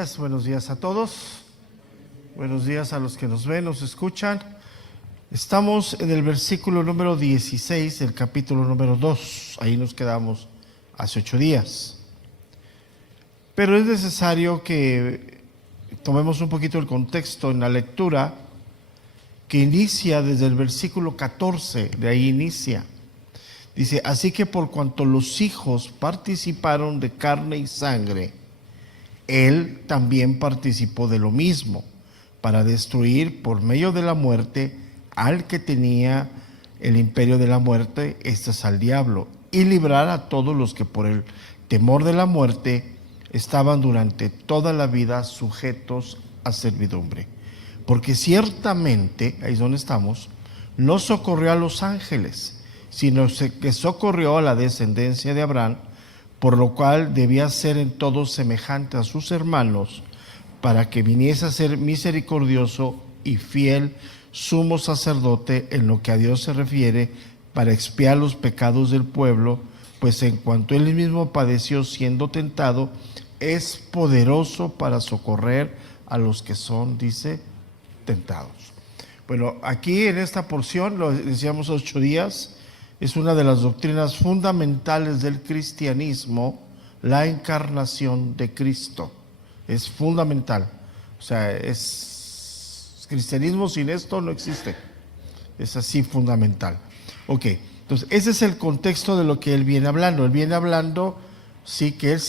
buenos días a todos, buenos días a los que nos ven, nos escuchan. Estamos en el versículo número 16 del capítulo número 2, ahí nos quedamos hace 8 días. Pero es necesario que tomemos un poquito el contexto en la lectura que inicia desde el versículo 14, de ahí inicia. Dice, así que por cuanto los hijos participaron de carne y sangre, él también participó de lo mismo, para destruir por medio de la muerte al que tenía el imperio de la muerte, este es al diablo, y librar a todos los que por el temor de la muerte estaban durante toda la vida sujetos a servidumbre. Porque ciertamente, ahí es donde estamos, no socorrió a los ángeles, sino que socorrió a la descendencia de Abraham, por lo cual debía ser en todo semejante a sus hermanos, para que viniese a ser misericordioso y fiel sumo sacerdote en lo que a Dios se refiere, para expiar los pecados del pueblo, pues en cuanto él mismo padeció siendo tentado, es poderoso para socorrer a los que son, dice, tentados. Bueno, aquí en esta porción, lo decíamos 8 días, es una de las doctrinas fundamentales del cristianismo, la encarnación de Cristo. Es fundamental. O sea, es cristianismo sin esto no existe. Es así fundamental. Ok, entonces ese es el contexto de lo que él viene hablando. Él viene hablando, sí, que él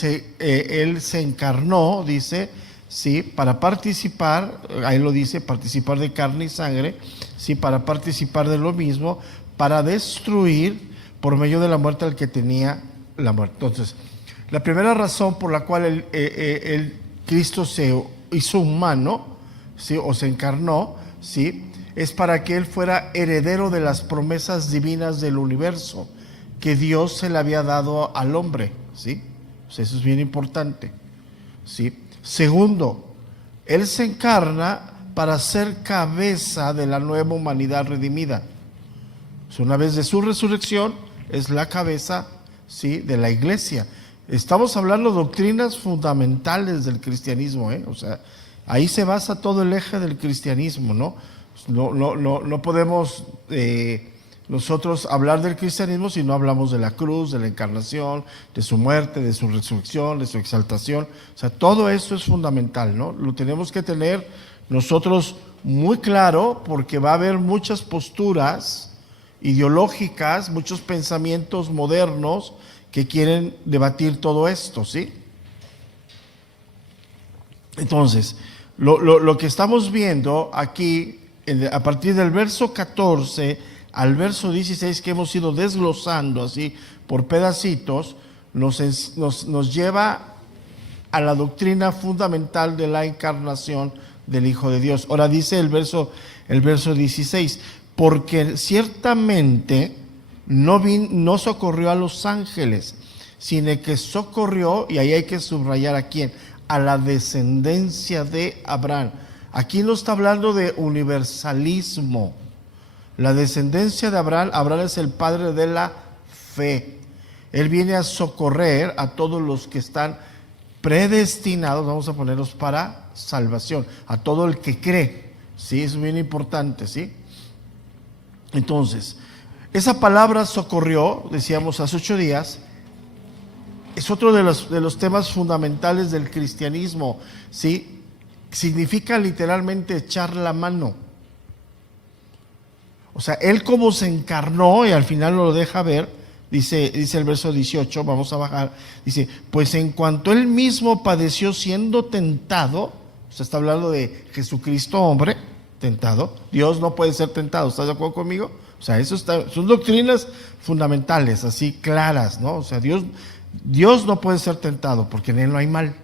se encarnó, dice, sí, para participar, ahí lo dice, participar de carne y sangre, sí, para participar de lo mismo, para destruir por medio de la muerte al que tenía la muerte. Entonces, la primera razón por la cual Cristo se hizo humano, ¿sí?, o se encarnó, ¿sí?, es para que él fuera heredero de las promesas divinas del universo que Dios se le había dado al hombre, ¿sí? O sea, eso es bien importante, ¿sí? Segundo, él se encarna para ser cabeza de la nueva humanidad redimida. Una vez de su resurrección, es la cabeza, ¿sí?, de la iglesia. Estamos hablando de doctrinas fundamentales del cristianismo, o sea, ahí se basa todo el eje del cristianismo, ¿no? No podemos nosotros hablar del cristianismo si no hablamos de la cruz, de la encarnación, de su muerte, de su resurrección, de su exaltación. O sea, todo eso es fundamental, ¿no? Lo tenemos que tener nosotros muy claro, porque va a haber muchas posturas ideológicas, muchos pensamientos modernos que quieren debatir todo esto, ¿sí? Entonces, lo que estamos viendo aquí, a partir del verso 14 al verso 16, que hemos ido desglosando así por pedacitos, nos lleva a la doctrina fundamental de la encarnación del Hijo de Dios. Ahora dice el verso 16, porque ciertamente no socorrió a los ángeles, sino que socorrió, y ahí hay que subrayar a quién, a la descendencia de Abraham. Aquí no está hablando de universalismo. La descendencia de Abraham es el padre de la fe. Él viene a socorrer a todos los que están predestinados, vamos a ponerlos para salvación, a todo el que cree, ¿sí? Es bien importante, ¿sí? Entonces, esa palabra socorrió, decíamos hace 8 días, es otro de los temas fundamentales del cristianismo, ¿sí? Significa literalmente echar la mano. O sea, él como se encarnó, y al final lo deja ver, dice el verso 18, vamos a bajar, dice, pues en cuanto él mismo padeció siendo tentado, o sea, está hablando de Jesucristo hombre, tentado. Dios no puede ser tentado, ¿estás de acuerdo conmigo? O sea, son doctrinas fundamentales, así claras, ¿no? O sea, Dios no puede ser tentado porque en él no hay mal.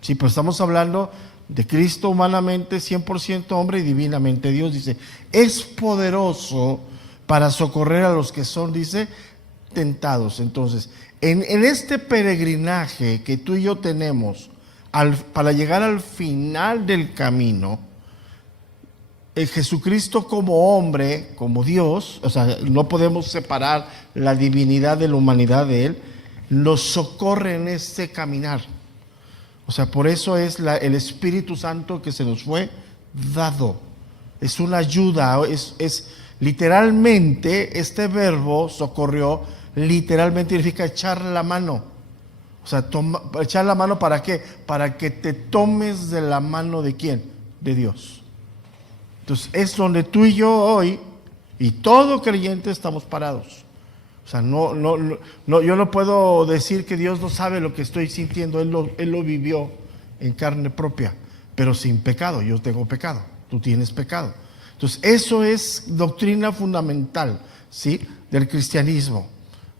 Sí, pues estamos hablando de Cristo humanamente 100% hombre y divinamente Dios. Dice, es poderoso para socorrer a los que son, dice, tentados. Entonces, en este peregrinaje que tú y yo tenemos para llegar al final del camino, Jesucristo como hombre, como Dios, o sea, no podemos separar la divinidad de la humanidad de él, nos socorre en este caminar. O sea, por eso es el Espíritu Santo que se nos fue dado. Es una ayuda, es literalmente, este verbo socorrió, literalmente significa echar la mano. O sea, echar la mano, ¿para qué? Para que te tomes de la mano de ¿quién? De Dios. Entonces es donde tú y yo hoy, y todo creyente, estamos parados. O sea, yo no puedo decir que Dios no sabe lo que estoy sintiendo. Él lo vivió en carne propia, pero sin pecado. Yo tengo pecado, tú tienes pecado. Entonces eso es doctrina fundamental, ¿sí?, del cristianismo,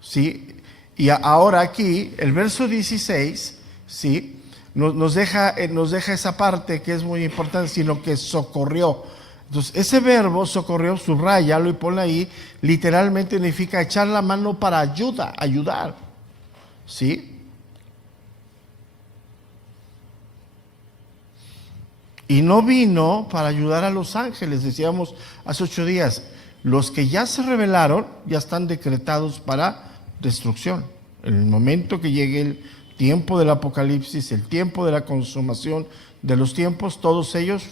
¿sí? Y ahora aquí, el verso 16, ¿sí?, nos deja esa parte que es muy importante, sino que socorrió. Entonces, ese verbo socorrió, subrayalo y ponlo ahí, literalmente significa echar la mano para ayudar, ¿sí? Y no vino para ayudar a los ángeles, decíamos hace 8 días, los que ya se rebelaron ya están decretados para destrucción. En el momento que llegue el tiempo del apocalipsis, el tiempo de la consumación de los tiempos, todos ellos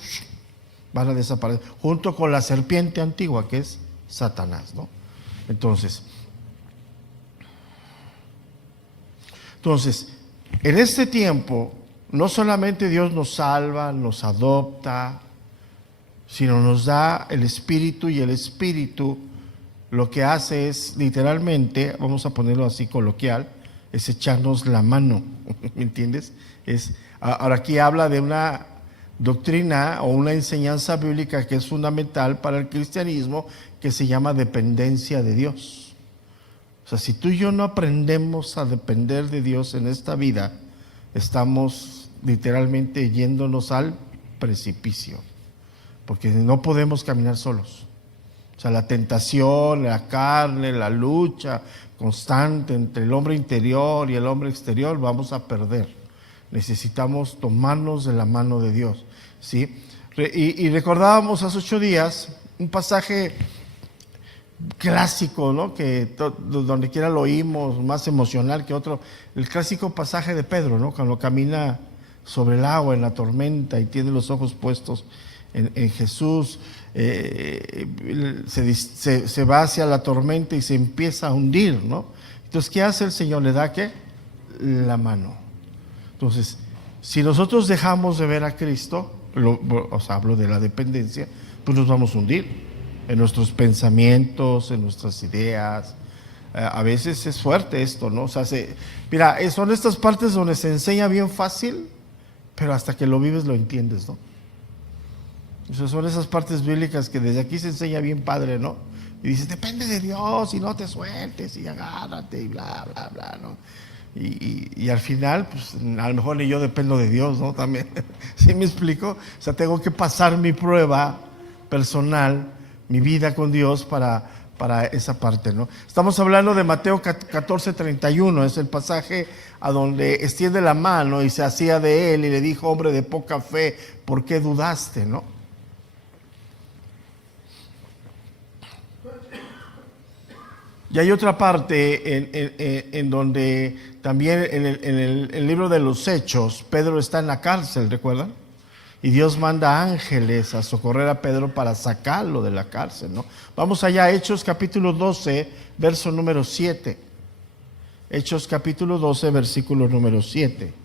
van a desaparecer, junto con la serpiente antigua que es Satanás, ¿no? Entonces, en este tiempo, no solamente Dios nos salva, nos adopta, sino nos da el Espíritu, y el Espíritu lo que hace es, literalmente, vamos a ponerlo así coloquial, es echarnos la mano, ¿me entiendes? Ahora aquí habla de una doctrina o una enseñanza bíblica que es fundamental para el cristianismo, que se llama dependencia de Dios. O sea, si tú y yo no aprendemos a depender de Dios en esta vida, estamos literalmente yéndonos al precipicio, porque no podemos caminar solos. O sea, la tentación, la carne, la lucha constante entre el hombre interior y el hombre exterior, vamos a perder. Necesitamos tomarnos de la mano de Dios, ¿sí? Y recordábamos hace 8 días un pasaje clásico, ¿no?, que donde quiera lo oímos, más emocional que otro, el clásico pasaje de Pedro, ¿no?, cuando camina sobre el agua en la tormenta y tiene los ojos puestos en Jesús, se va hacia la tormenta y se empieza a hundir, ¿no? Entonces, ¿qué hace el Señor? Le da ¿qué? La mano. Entonces, si nosotros dejamos de ver a Cristo, hablo de la dependencia, pues nos vamos a hundir en nuestros pensamientos, en nuestras ideas. A veces es fuerte esto, ¿no? O sea, mira, son estas partes donde se enseña bien fácil, pero hasta que lo vives lo entiendes, ¿no? O sea, son esas partes bíblicas que desde aquí se enseña bien padre, ¿no? Y dices, depende de Dios y no te sueltes y agárrate y bla, bla, bla, ¿no? Y al final, pues a lo mejor ni yo dependo de Dios, ¿no? También, ¿sí me explico? O sea, tengo que pasar mi prueba personal, mi vida con Dios para esa parte, ¿no? Estamos hablando de Mateo 14:31, es el pasaje a donde extiende la mano y se hacía de él y le dijo, hombre de poca fe, ¿por qué dudaste, no? Y hay otra parte en donde también en el libro de los Hechos, Pedro está en la cárcel, ¿recuerdan? Y Dios manda ángeles a socorrer a Pedro para sacarlo de la cárcel, ¿no? Vamos allá, Hechos capítulo 12, verso número 7. Hechos capítulo 12, versículo número 7.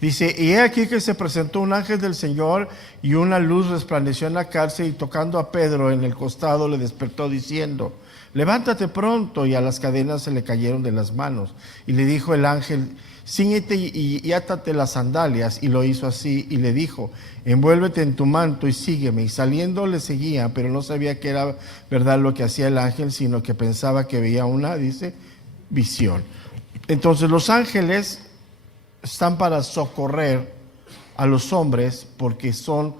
Dice, y he aquí que se presentó un ángel del Señor y una luz resplandeció en la cárcel y tocando a Pedro en el costado le despertó diciendo, levántate pronto, y a las cadenas se le cayeron de las manos. Y le dijo el ángel, cíñete y átate las sandalias, y lo hizo así, y le dijo, envuélvete en tu manto y sígueme. Y saliendo le seguía, pero no sabía que era verdad lo que hacía el ángel, sino que pensaba que veía una, dice, visión. Entonces los ángeles están para socorrer a los hombres porque son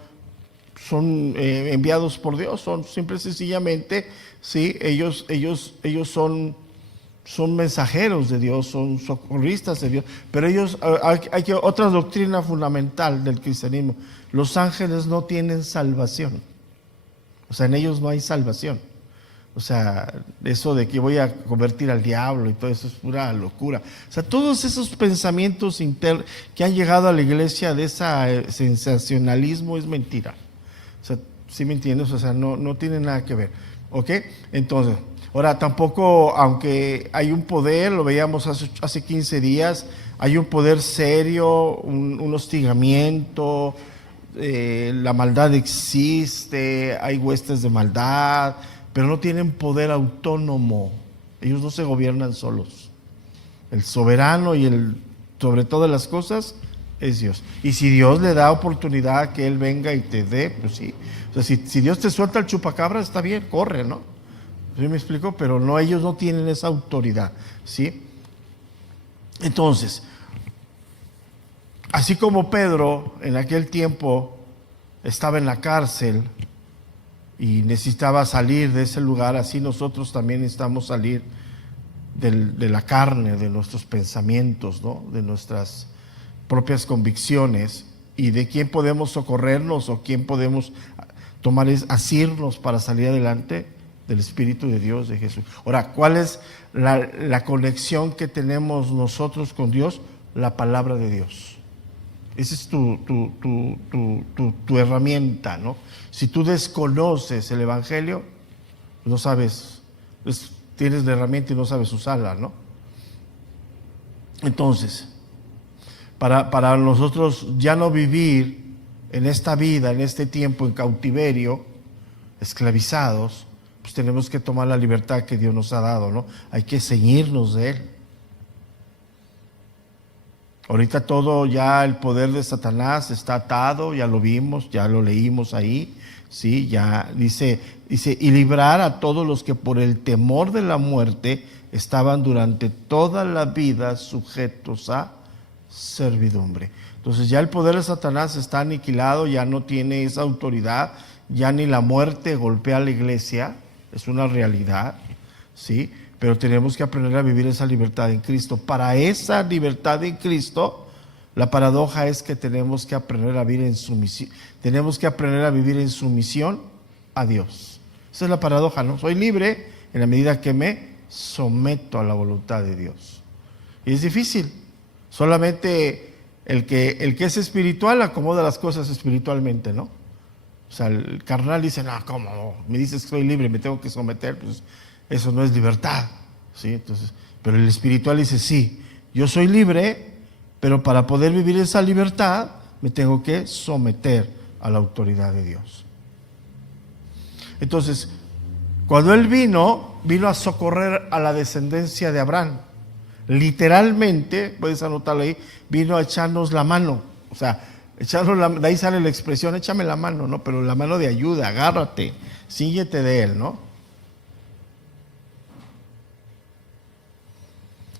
enviados por Dios, son simple y sencillamente, sí, ellos son mensajeros de Dios, son socorristas de Dios, pero ellos, hay otra doctrina fundamental del cristianismo, los ángeles no tienen salvación, o sea, en ellos no hay salvación. O sea, eso de que voy a convertir al diablo y todo eso es pura locura. O sea, todos esos pensamientos que han llegado a la iglesia de ese sensacionalismo es mentira. O sea, ¿sí me entiendes? O sea, no tiene nada que ver. ¿Ok? Entonces, ahora tampoco, aunque hay un poder, lo veíamos hace 15 días, hay un poder serio, un hostigamiento, la maldad existe, hay huestes de maldad, pero no tienen poder autónomo. Ellos no se gobiernan solos. El soberano y el sobre todas las cosas es Dios. Y si Dios le da oportunidad que Él venga y te dé, pues sí. O sea, si Dios te suelta el chupacabra, está bien, corre, ¿no? ¿Sí me explico? Pero no, ellos no tienen esa autoridad, ¿sí? Entonces, así como Pedro en aquel tiempo estaba en la cárcel y necesitaba salir de ese lugar, así nosotros también necesitamos salir de la carne, de nuestros pensamientos, ¿no? De nuestras propias convicciones y de quién podemos socorrernos o quién podemos tomar, asirnos para salir adelante del Espíritu de Dios, de Jesús. Ahora, ¿cuál es la conexión que tenemos nosotros con Dios? La palabra de Dios. Esa es tu herramienta, ¿no? Si tú desconoces el Evangelio, no sabes, tienes la herramienta y no sabes usarla, ¿no? Entonces, para nosotros ya no vivir en esta vida, en este tiempo en cautiverio, esclavizados, pues tenemos que tomar la libertad que Dios nos ha dado, ¿no? Hay que ceñirnos de Él. Ahorita todo ya el poder de Satanás está atado, ya lo vimos, ya lo leímos ahí, sí, ya dice, y librar a todos los que por el temor de la muerte estaban durante toda la vida sujetos a servidumbre. Entonces ya el poder de Satanás está aniquilado, ya no tiene esa autoridad, ya ni la muerte golpea a la iglesia, es una realidad, sí. Pero tenemos que aprender a vivir esa libertad en Cristo. Para esa libertad en Cristo, la paradoja es que tenemos que aprender a vivir en sumisión. Tenemos que aprender a vivir en sumisión a Dios. Esa es la paradoja, ¿no? Soy libre en la medida que me someto a la voluntad de Dios. Y es difícil. Solamente el que es espiritual acomoda las cosas espiritualmente, ¿no? O sea, el carnal dice, no, ¿cómo? Me dices que soy libre, me tengo que someter, pues eso no es libertad, ¿sí? Entonces, pero el espiritual dice, sí, yo soy libre, pero para poder vivir esa libertad me tengo que someter a la autoridad de Dios. Entonces, cuando Él vino a socorrer a la descendencia de Abraham. Literalmente, puedes anotarlo ahí, vino a echarnos la mano. O sea, de ahí sale la expresión, échame la mano, ¿no? Pero la mano de ayuda, agárrate, síguete de Él, ¿no?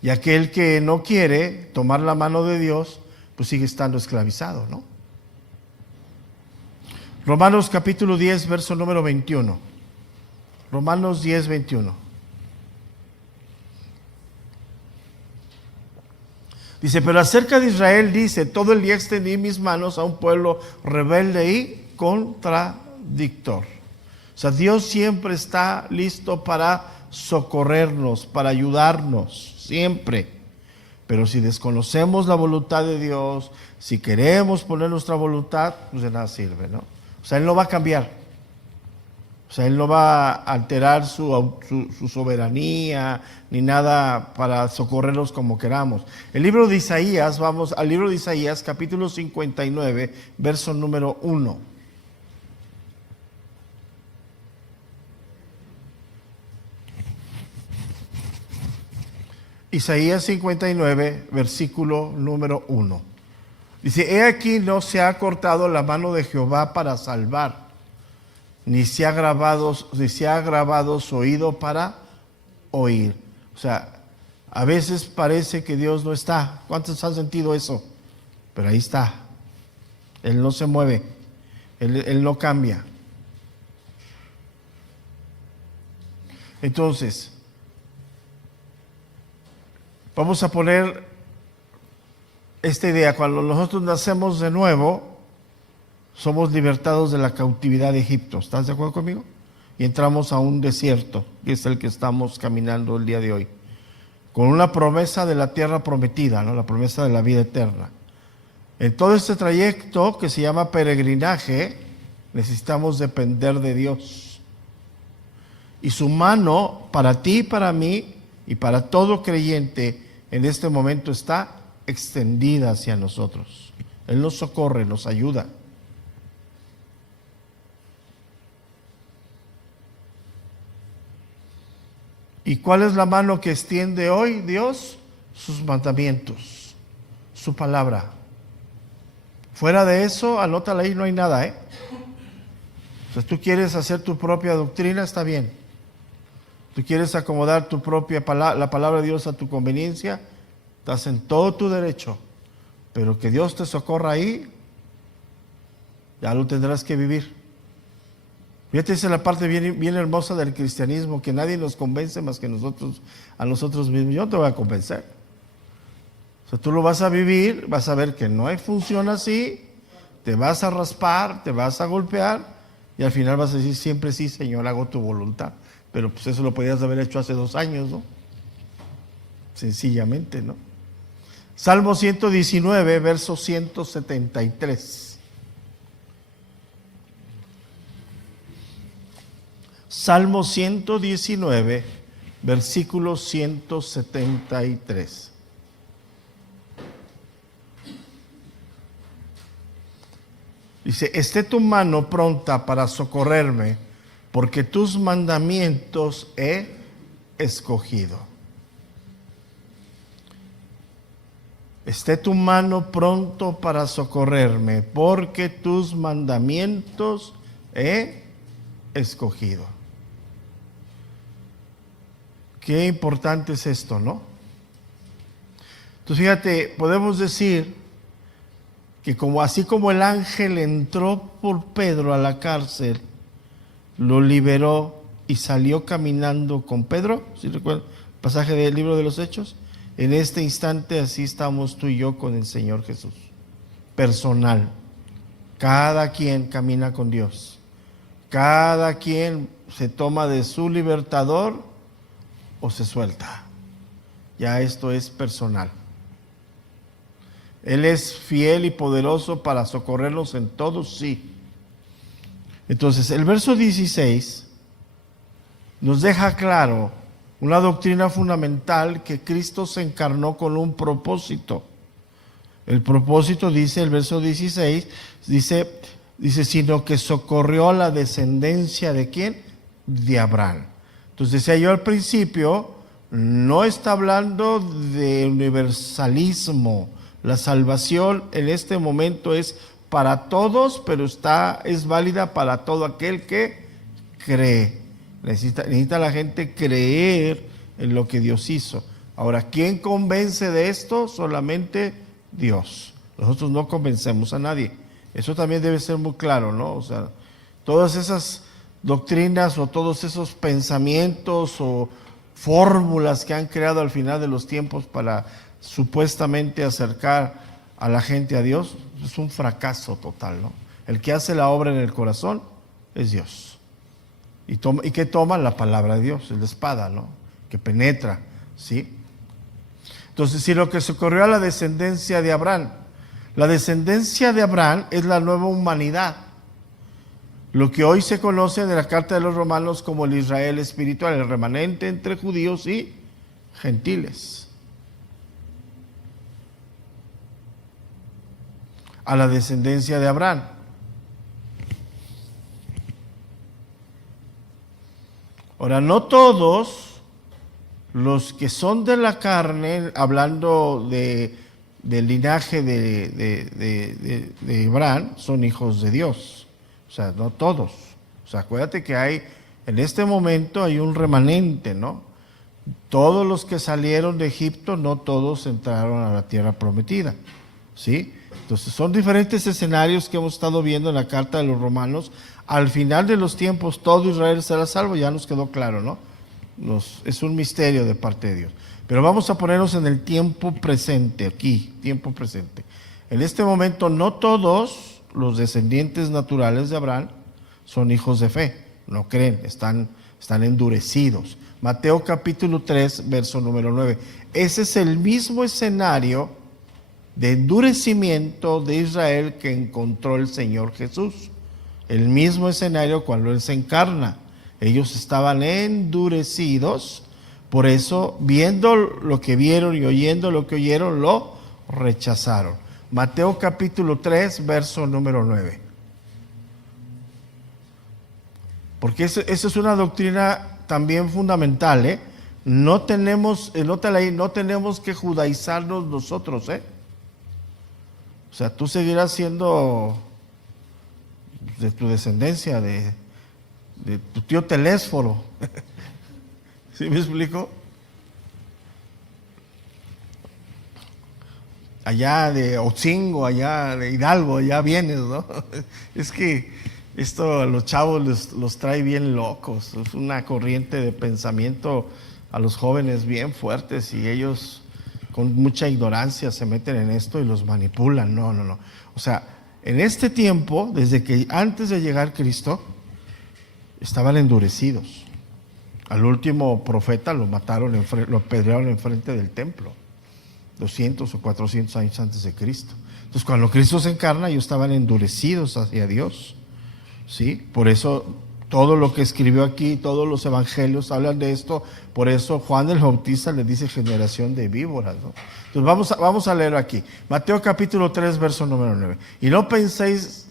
Y aquel que no quiere tomar la mano de Dios, pues sigue estando esclavizado, ¿no? Romanos capítulo 10, verso número 21. Romanos 10, 21. Dice, pero acerca de Israel dice, todo el día extendí mis manos a un pueblo rebelde y contradictor. O sea, Dios siempre está listo para socorrernos, para ayudarnos, siempre. Pero si desconocemos la voluntad de Dios, si queremos poner nuestra voluntad, pues de nada sirve, ¿no? O sea, Él no va a cambiar. O sea, Él no va a alterar su soberanía ni nada para socorrernos como queramos. El libro de Isaías, vamos al libro de Isaías, capítulo 59, verso número 1. Isaías 59, versículo número 1. Dice, he aquí no se ha cortado la mano de Jehová para salvar, ni se ha grabado su oído para oír. O sea, a veces parece que Dios no está. ¿Cuántos han sentido eso? Pero ahí está. Él no se mueve. Él no cambia. Entonces, vamos a poner esta idea. Cuando nosotros nacemos de nuevo, somos libertados de la cautividad de Egipto. ¿Estás de acuerdo conmigo? y entramos a un desierto, que es el que estamos caminando el día de hoy, con una promesa de la tierra prometida, ¿no? La promesa de la vida eterna. En todo este trayecto que se llama peregrinaje, necesitamos depender de Dios. Y su mano para ti, para mí y para todo creyente en este momento está extendida hacia nosotros. Él nos socorre, nos ayuda. ¿Y cuál es la mano que extiende hoy Dios? Sus mandamientos, su palabra. Fuera de eso, anótala ahí, no hay nada, ¿eh? O sea, tú quieres hacer tu propia doctrina, está bien. Tú quieres acomodar tu propia la palabra de Dios a tu conveniencia, estás en todo tu derecho. Pero que Dios te socorra ahí, ya lo tendrás que vivir. Fíjate, esa es la parte bien hermosa del cristianismo, que nadie nos convence más que a nosotros mismos. Yo no te voy a convencer. O sea, tú lo vas a vivir, vas a ver que no funciona así, te vas a raspar, te vas a golpear, y al final vas a decir siempre sí, Señor, hago tu voluntad. Pero pues eso lo podías haber hecho hace 2 años, ¿no? Sencillamente, ¿no? Salmo 119, verso 173. Salmo 119, versículo 173. Dice, esté tu mano pronta para socorrerme, porque tus mandamientos he escogido. Esté tu mano pronto para socorrerme, porque tus mandamientos he escogido. Qué importante es esto, ¿no? Entonces fíjate, podemos decir que así como el ángel entró por Pedro a la cárcel, lo liberó y salió caminando con Pedro, ¿sí recuerdan? Pasaje del libro de los Hechos. En este instante así estamos tú y yo con el Señor Jesús. Personal. Cada quien camina con Dios. Cada quien se toma de su libertador o se suelta. Ya esto es personal. Él es fiel y poderoso para socorrernos en todo, sí. Entonces, el verso 16 nos deja claro una doctrina fundamental, que Cristo se encarnó con un propósito. El propósito, dice el verso 16, dice, sino que socorrió a la descendencia ¿de quién? De Abraham. Entonces decía yo al principio, no está hablando de universalismo. La salvación en este momento es para todos, pero es válida para todo aquel que cree. Necesita la gente creer en lo que Dios hizo. Ahora, ¿quién convence de esto? Solamente Dios. Nosotros no convencemos a nadie. Eso también debe ser muy claro, ¿no? O sea, todas esas doctrinas o todos esos pensamientos o fórmulas que han creado al final de los tiempos para supuestamente acercar a la gente a Dios, es un fracaso total, ¿no? El que hace la obra en el corazón es Dios. ¿Y qué toma? La palabra de Dios, es la espada, ¿no? Que penetra, ¿sí? Entonces, si lo que socorrió a la descendencia de Abraham, la descendencia de Abraham es la nueva humanidad, lo que hoy se conoce de la carta de los Romanos como el Israel espiritual, el remanente entre judíos y gentiles. A la descendencia de Abraham. Ahora, no todos los que son de la carne, hablando del linaje de Abraham, son hijos de Dios. O sea, no todos. O sea, acuérdate que en este momento hay un remanente, ¿no? Todos los que salieron de Egipto, no todos entraron a la tierra prometida, ¿sí? Entonces, son diferentes escenarios que hemos estado viendo en la carta de los Romanos. Al final de los tiempos, todo Israel será salvo, ya nos quedó claro, ¿no? Es un misterio de parte de Dios. Pero vamos a ponernos en el tiempo presente, aquí, tiempo presente. En este momento, no todos los descendientes naturales de Abraham son hijos de fe. no creen, están endurecidos. Mateo capítulo 3, verso número 9. Ese es el mismo escenario de endurecimiento de Israel que encontró el Señor Jesús. El mismo escenario cuando Él se encarna. Ellos estaban endurecidos, por eso viendo lo que vieron y oyendo lo que oyeron, lo rechazaron. Mateo capítulo 3, verso número 9. Porque esa es una doctrina también fundamental, ¿eh? No tenemos, nótala ahí, no tenemos que judaizarnos nosotros, ¿eh? O sea, tú seguirás siendo de tu descendencia, de tu tío Telésforo. ¿Sí me explico? Allá de Otzingo, allá de Hidalgo, allá vienes, ¿no? Es que esto a los chavos los trae bien locos. Es una corriente de pensamiento a los jóvenes bien fuertes y ellos con mucha ignorancia se meten en esto y los manipulan. No. O sea, en este tiempo, desde que antes de llegar Cristo, estaban endurecidos. Al último profeta lo mataron, lo apedrearon enfrente del templo, 200 o 400 años antes de Cristo. Entonces, cuando Cristo se encarna, ellos estaban endurecidos hacia Dios, ¿sí? Por eso todo lo que escribió aquí, todos los evangelios hablan de esto. Por eso Juan el Bautista le dice generación de víboras, ¿no? Entonces vamos a leer aquí. Mateo capítulo 3, verso número 9. Y no penséis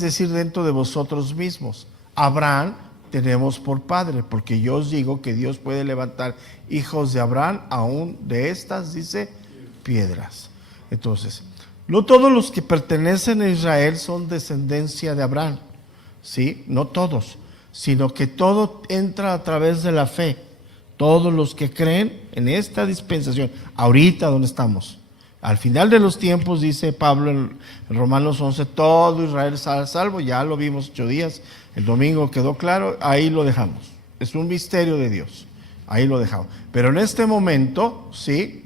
decir dentro de vosotros mismos, Abraham tenemos por padre, porque yo os digo que Dios puede levantar hijos de Abraham aún de estas, dice, piedras. Entonces, no todos los que pertenecen a Israel son descendencia de Abraham, ¿sí? No todos, sino que todo entra a través de la fe. Todos los que creen en esta dispensación, ahorita donde estamos, al final de los tiempos, dice Pablo en Romanos 11, todo Israel será salvo. Ya lo vimos 8 días, el domingo quedó claro, ahí lo dejamos. Es un misterio de Dios, ahí lo dejamos. Pero en este momento, sí,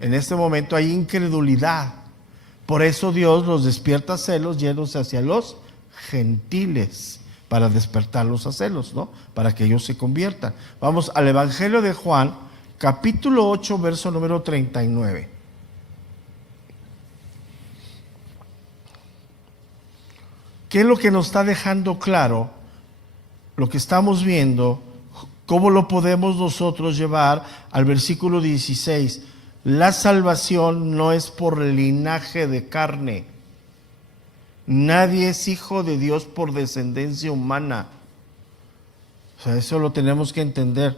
en este momento hay incredulidad. Por eso Dios los despierta a celos yéndose hacia los gentiles, para despertarlos a celos, ¿no? Para que ellos se conviertan. Vamos al Evangelio de Juan, capítulo 8, verso número 39. ¿Qué es lo que nos está dejando claro? Lo que estamos viendo, ¿cómo lo podemos nosotros llevar al versículo 16? La salvación no es por linaje de carne. Nadie es hijo de Dios por descendencia humana. O sea, eso lo tenemos que entender.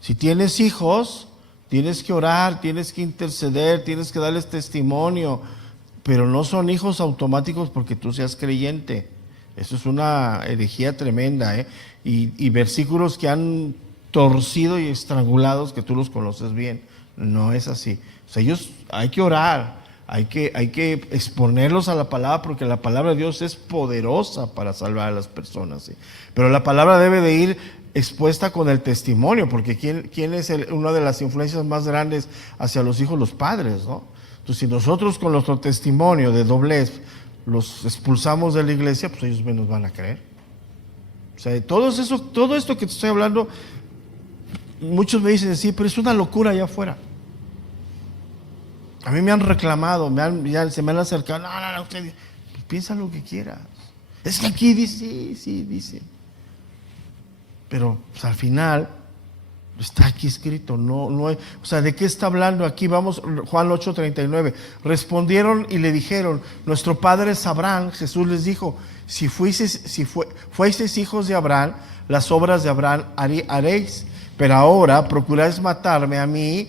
Si tienes hijos, tienes que orar, tienes que interceder, tienes que darles testimonio, pero no son hijos automáticos porque tú seas creyente. Eso es una herejía tremenda, ¿eh? Y versículos que han torcido y estrangulados, que tú los conoces bien. No es así. O sea, ellos hay que orar, hay que exponerlos a la palabra, porque la palabra de Dios es poderosa para salvar a las personas, ¿sí? Pero la palabra debe de ir expuesta con el testimonio, porque ¿quién es una de las influencias más grandes hacia los hijos? Los padres, ¿no? Entonces, si nosotros con nuestro testimonio de doblez los expulsamos de la iglesia, pues ellos menos van a creer. O sea, todo esto que te estoy hablando, muchos me dicen, sí, pero es una locura allá afuera. A mí me han reclamado, se me han acercado, no, usted pues piensa lo que quieras. Es que aquí dice, sí, dice. Pero pues, al final está aquí escrito, no hay, o sea, ¿de qué está hablando aquí? Vamos, Juan 8:39. Respondieron y le dijeron, nuestro padre es Abraham. Jesús les dijo, si fueseis hijos de Abraham, las obras de Abraham haréis. Pero ahora procuráis matarme a mí,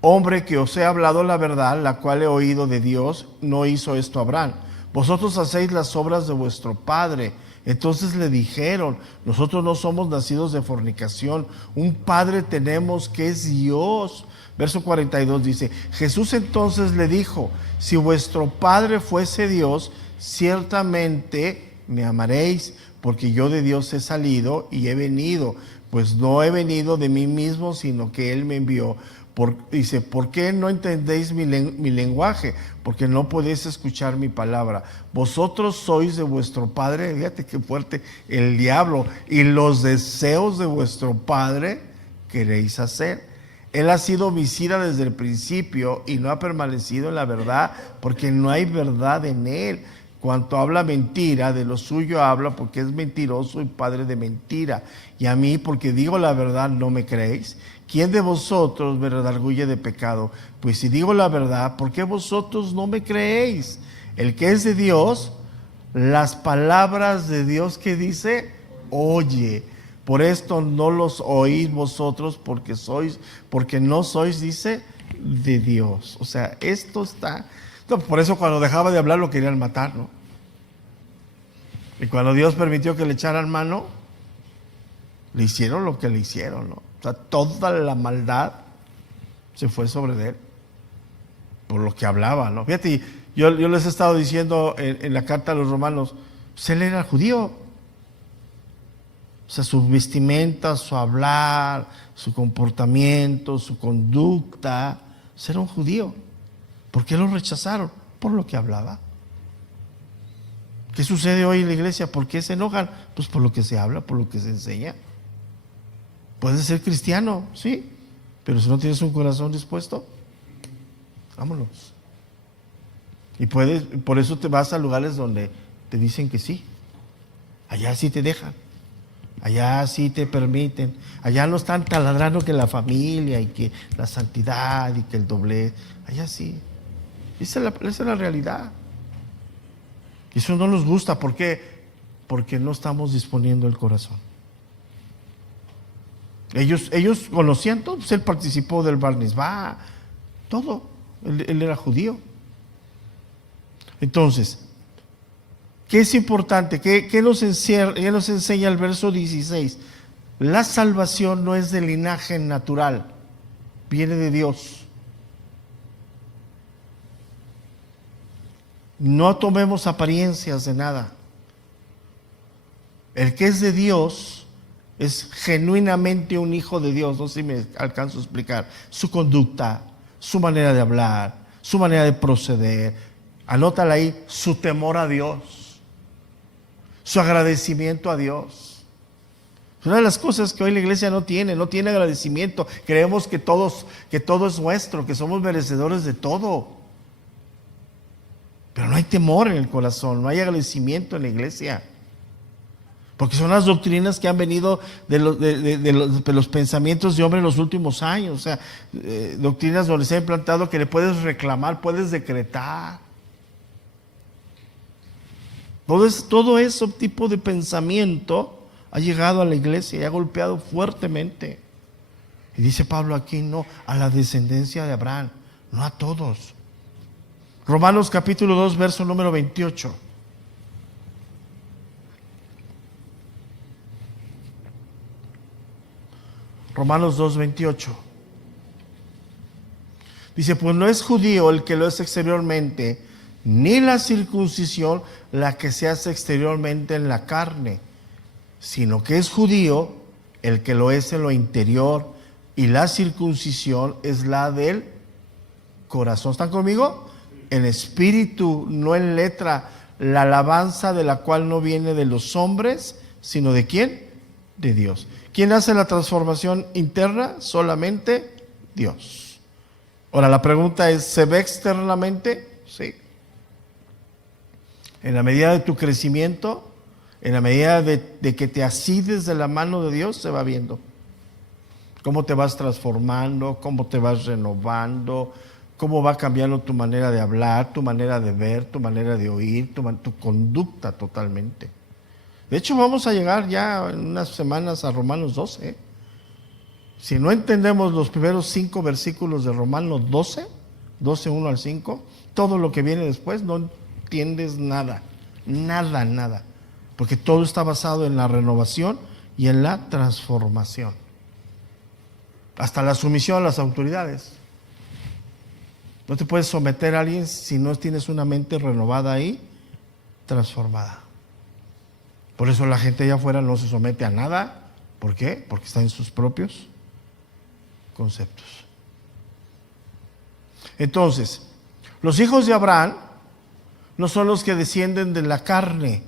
hombre que os he hablado la verdad, la cual he oído de Dios. No hizo esto Abraham. Vosotros hacéis las obras de vuestro padre. Entonces le dijeron, nosotros no somos nacidos de fornicación, un padre tenemos que es Dios. Verso 42 dice, Jesús entonces le dijo, si vuestro padre fuese Dios, ciertamente me amaréis, porque yo de Dios he salido y he venido, pues no he venido de mí mismo, sino que Él me envió. Dice, ¿por qué no entendéis mi lenguaje? Porque no podéis escuchar mi palabra. Vosotros sois de vuestro padre, fíjate qué fuerte, el diablo, y los deseos de vuestro padre queréis hacer. Él ha sido homicida desde el principio y no ha permanecido en la verdad, porque no hay verdad en él. Cuanto habla mentira, de lo suyo habla, porque es mentiroso y padre de mentira. Y a mí, porque digo la verdad, ¿no me creéis? ¿Quién de vosotros me redarguye de pecado? Pues si digo la verdad, ¿por qué vosotros no me creéis? El que es de Dios, las palabras de Dios que dice, oye. Por esto no los oís vosotros, porque no sois, dice, de Dios. O sea, esto está... No, por eso cuando dejaba de hablar lo querían matar, ¿no? Y cuando Dios permitió que le echaran mano, le hicieron lo que le hicieron, ¿no? O sea, toda la maldad se fue sobre él por lo que hablaba, ¿no? Fíjate, yo les he estado diciendo en la carta a los romanos, pues él era judío. O sea, su vestimenta, su hablar, su comportamiento, su conducta, pues era un judío. ¿Por qué lo rechazaron? Por lo que hablaba. ¿Qué sucede hoy en la iglesia? ¿Por qué se enojan? Pues por lo que se habla, por lo que se enseña. Puedes ser cristiano, sí, pero si no tienes un corazón dispuesto, vámonos. Y por eso te vas a lugares donde te dicen que sí. Allá sí te dejan. Allá sí te permiten. Allá no están taladrando que la familia y que la santidad y que el doblez. Allá sí. Esa es la realidad. Y eso no nos gusta. ¿Por qué? Porque no estamos disponiendo el corazón. Ellos conocían todo. Pues él participó del Bar Mizvah, todo. Él era judío. Entonces, ¿qué es importante? ¿Qué nos enseña el verso 16? La salvación no es de linaje natural, viene de Dios. No tomemos apariencias de nada. El que es de Dios es genuinamente un hijo de Dios. No sé si me alcanzo a explicar. Su conducta, su manera de hablar, su manera de proceder. Anótala ahí, su temor a Dios, su agradecimiento a Dios. Una de las cosas que hoy la iglesia no tiene agradecimiento. Creemos que todo es nuestro, que somos merecedores de todo. Pero no hay temor en el corazón, no hay agradecimiento en la iglesia. Porque son las doctrinas que han venido de los pensamientos de hombre en los últimos años. O sea, doctrinas donde se ha implantado que le puedes reclamar, puedes decretar. Todo ese tipo de pensamiento ha llegado a la iglesia y ha golpeado fuertemente. Y dice Pablo aquí, no, a la descendencia de Abraham, no a todos. Romanos capítulo 2, verso número 28. Romanos 2, 28. Dice, pues no es judío el que lo es exteriormente, ni la circuncisión la que se hace exteriormente en la carne, sino que es judío el que lo es en lo interior, y la circuncisión es la del corazón. ¿Están conmigo? En espíritu, no en letra, la alabanza de la cual no viene de los hombres, sino ¿de quién? De Dios. ¿Quién hace la transformación interna? Solamente Dios. Ahora la pregunta es, ¿se ve externamente? Sí. En la medida de tu crecimiento, en la medida de que te asides de la mano de Dios, se va viendo. Cómo te vas transformando, cómo te vas renovando, cómo va cambiando tu manera de hablar, tu manera de ver, tu manera de oír, tu conducta totalmente. De hecho, vamos a llegar ya en unas semanas a Romanos 12. Si no entendemos los primeros 5 versículos de Romanos 12, 1 al 5, todo lo que viene después no entiendes nada, nada. Porque todo está basado en la renovación y en la transformación. Hasta la sumisión a las autoridades. No te puedes someter a alguien si no tienes una mente renovada y transformada. Por eso la gente allá afuera no se somete a nada. ¿Por qué? Porque está en sus propios conceptos. Entonces, los hijos de Abraham no son los que descienden de la carne,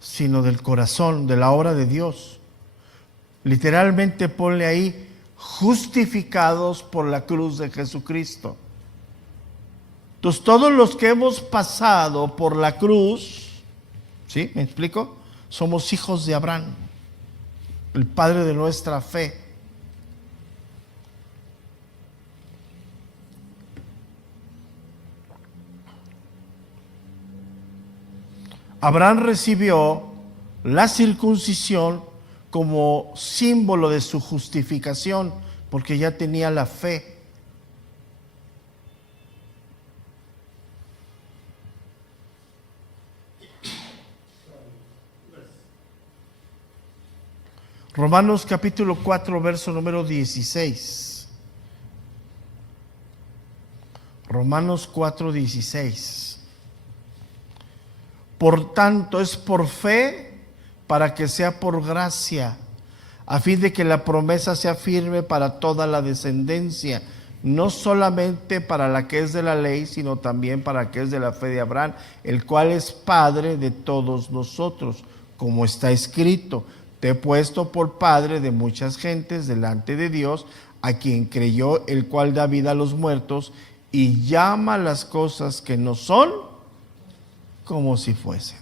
sino del corazón, de la obra de Dios. Literalmente ponle ahí, justificados por la cruz de Jesucristo. Entonces, todos los que hemos pasado por la cruz, ¿sí? ¿Me explico? Somos hijos de Abraham, el padre de nuestra fe. Abraham recibió la circuncisión como símbolo de su justificación, porque ya tenía la fe. Romanos capítulo 4, verso número 16. Romanos 4, 16. Por tanto, es por fe para que sea por gracia, a fin de que la promesa sea firme para toda la descendencia, no solamente para la que es de la ley, sino también para la que es de la fe de Abraham, el cual es Padre de todos nosotros, como está escrito: te he puesto por padre de muchas gentes delante de Dios, a quien creyó, el cual da vida a los muertos y llama las cosas que no son como si fuesen.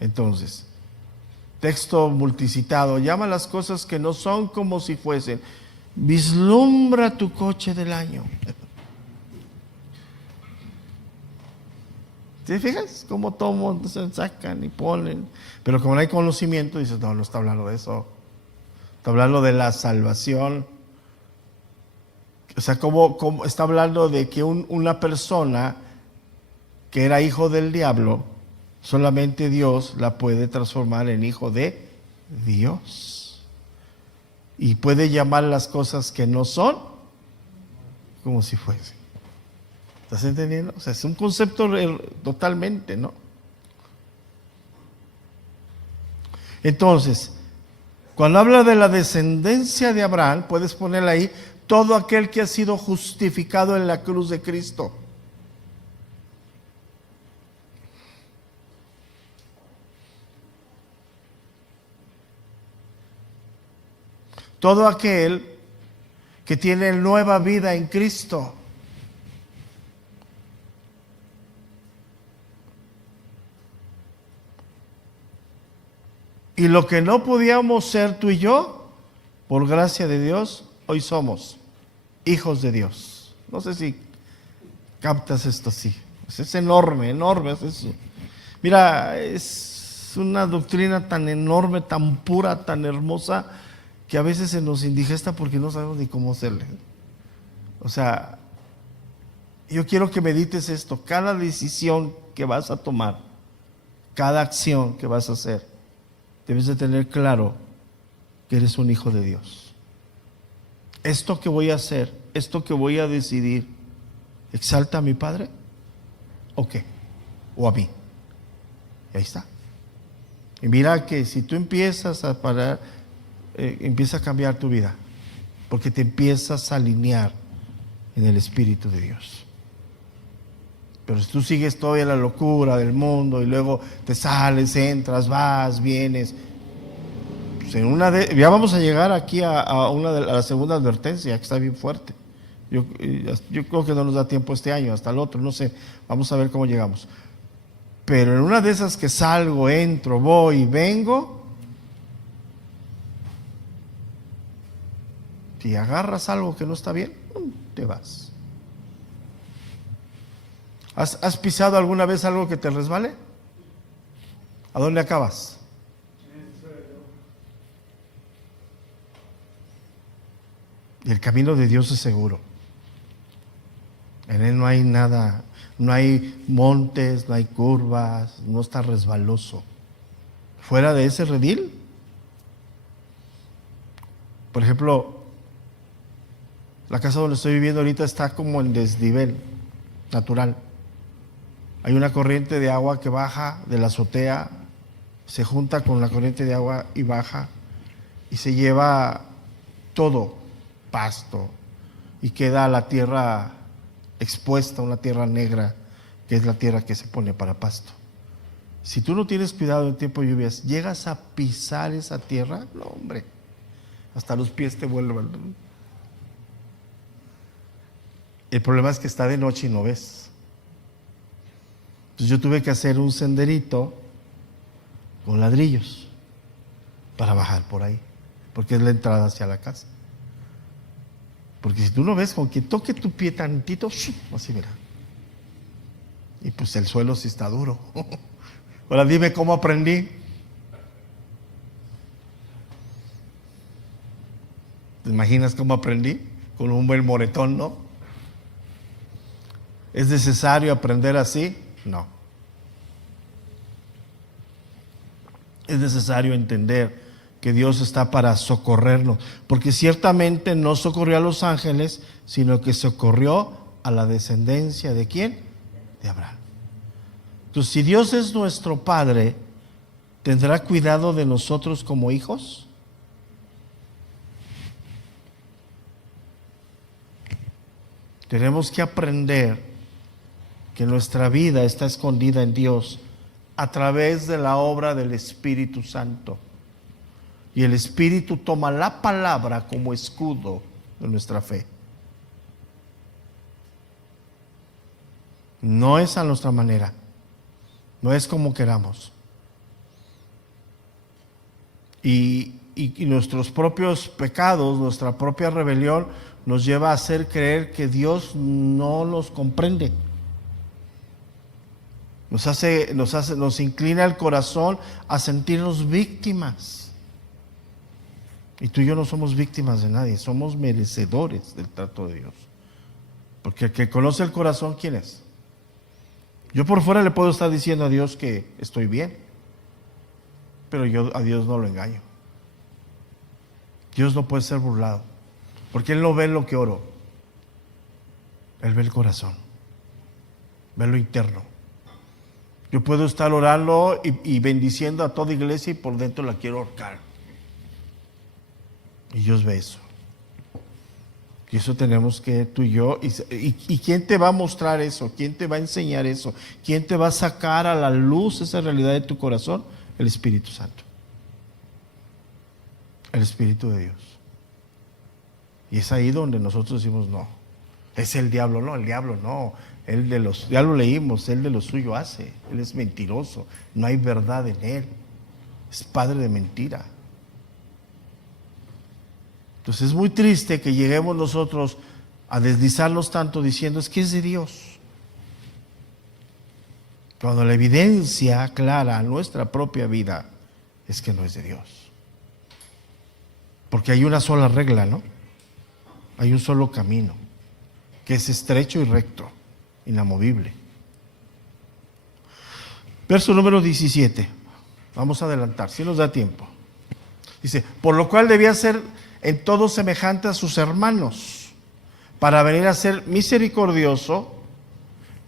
Entonces, texto multicitado, llama las cosas que no son como si fuesen. Vislumbra tu coche del año. ¿Te fijas? Cómo todo mundo se sacan y ponen. Pero como no hay conocimiento, dices, no, no está hablando de eso. Está hablando de la salvación. O sea, como está hablando de que una persona que era hijo del diablo, solamente Dios la puede transformar en hijo de Dios. Y puede llamar las cosas que no son como si fuesen. ¿Estás entendiendo? O sea, es un concepto totalmente, ¿no? Entonces, cuando habla de la descendencia de Abraham, puedes poner ahí todo aquel que ha sido justificado en la cruz de Cristo. Todo aquel que tiene nueva vida en Cristo. Y lo que no podíamos ser tú y yo, por gracia de Dios, hoy somos hijos de Dios. No sé si captas esto así. Es enorme, enorme es eso. Mira, es una doctrina tan enorme, tan pura, tan hermosa, que a veces se nos indigesta porque no sabemos ni cómo hacerle. O sea, yo quiero que medites esto. Cada decisión que vas a tomar, cada acción que vas a hacer, debes de tener claro que eres un hijo de Dios. Esto que voy a hacer, esto que voy a decidir, ¿exalta a mi Padre? ¿O qué? ¿O a mí? Y ahí está. Y mira que si tú empiezas a parar, empieza a cambiar tu vida, porque te empiezas a alinear en el Espíritu de Dios. Pero si tú sigues todavía la locura del mundo y luego te sales, entras, vas, vienes, pues ya vamos a llegar aquí a la segunda advertencia, que está bien fuerte. Yo creo que no nos da tiempo este año, hasta el otro, no sé, vamos a ver cómo llegamos. Pero en una de esas que salgo, entro, voy y vengo, si agarras algo que no está bien, te vas. ¿Has pisado alguna vez algo que te resbale? ¿A dónde acabas? Y el camino de Dios es seguro. En Él no hay nada, no hay montes, no hay curvas, no está resbaloso. Fuera de ese redil, por ejemplo, la casa donde estoy viviendo ahorita está como en desnivel natural. Hay una corriente de agua que baja de la azotea, se junta con la corriente de agua y baja y se lleva todo, pasto, y queda la tierra expuesta, una tierra negra, que es la tierra que se pone para pasto. Si tú no tienes cuidado en tiempo de lluvias, llegas a pisar esa tierra, no hombre, hasta los pies te vuelven. El problema es que está de noche y no ves. Entonces yo tuve que hacer un senderito con ladrillos para bajar por ahí, porque es la entrada hacia la casa. Porque si tú no ves, con que toque tu pie tantito, así mira. Y pues el suelo sí está duro. Ahora dime cómo aprendí. ¿Te imaginas cómo aprendí? Con un buen moretón, ¿no? ¿Es necesario aprender así? No. Es necesario entender que Dios está para socorrernos, porque ciertamente no socorrió a los ángeles, sino que socorrió a la descendencia ¿de quién? De Abraham. Entonces, si Dios es nuestro Padre, ¿tendrá cuidado de nosotros como hijos? Tenemos que aprender que nuestra vida está escondida en Dios a través de la obra del Espíritu Santo. Y el Espíritu toma la palabra como escudo de nuestra fe. No es a nuestra manera, no es como queramos. Y nuestros propios pecados, nuestra propia rebelión nos lleva a hacer creer que Dios no nos comprende. Nos inclina el corazón a sentirnos víctimas. Y tú y yo no somos víctimas de nadie, somos merecedores del trato de Dios. Porque el que conoce el corazón, ¿quién es? Yo por fuera le puedo estar diciendo a Dios que estoy bien, pero yo a Dios no lo engaño. Dios no puede ser burlado, porque Él no ve lo que oro. Él ve el corazón, ve lo interno. Yo puedo estar orando y bendiciendo a toda iglesia y por dentro la quiero ahorcar. Y Dios ve eso. Y eso tenemos que tú y yo. ¿Y quién te va a mostrar eso? ¿Quién te va a enseñar eso? ¿Quién te va a sacar a la luz esa realidad de tu corazón? El Espíritu Santo. El Espíritu de Dios. Y es ahí donde nosotros decimos no. Es el diablo, no, el diablo no. Ya lo leímos, él de lo suyo hace. Él es mentiroso. No hay verdad en él. Es padre de mentira. Entonces es muy triste que lleguemos nosotros a deslizarnos tanto diciendo es que es de Dios. Cuando la evidencia clara a nuestra propia vida es que no es de Dios. Porque hay una sola regla, ¿no? Hay un solo camino, que es estrecho y recto, inamovible. Verso número 17. Vamos a adelantar, si nos da tiempo. Dice, por lo cual debía ser en todo semejante a sus hermanos, para venir a ser misericordioso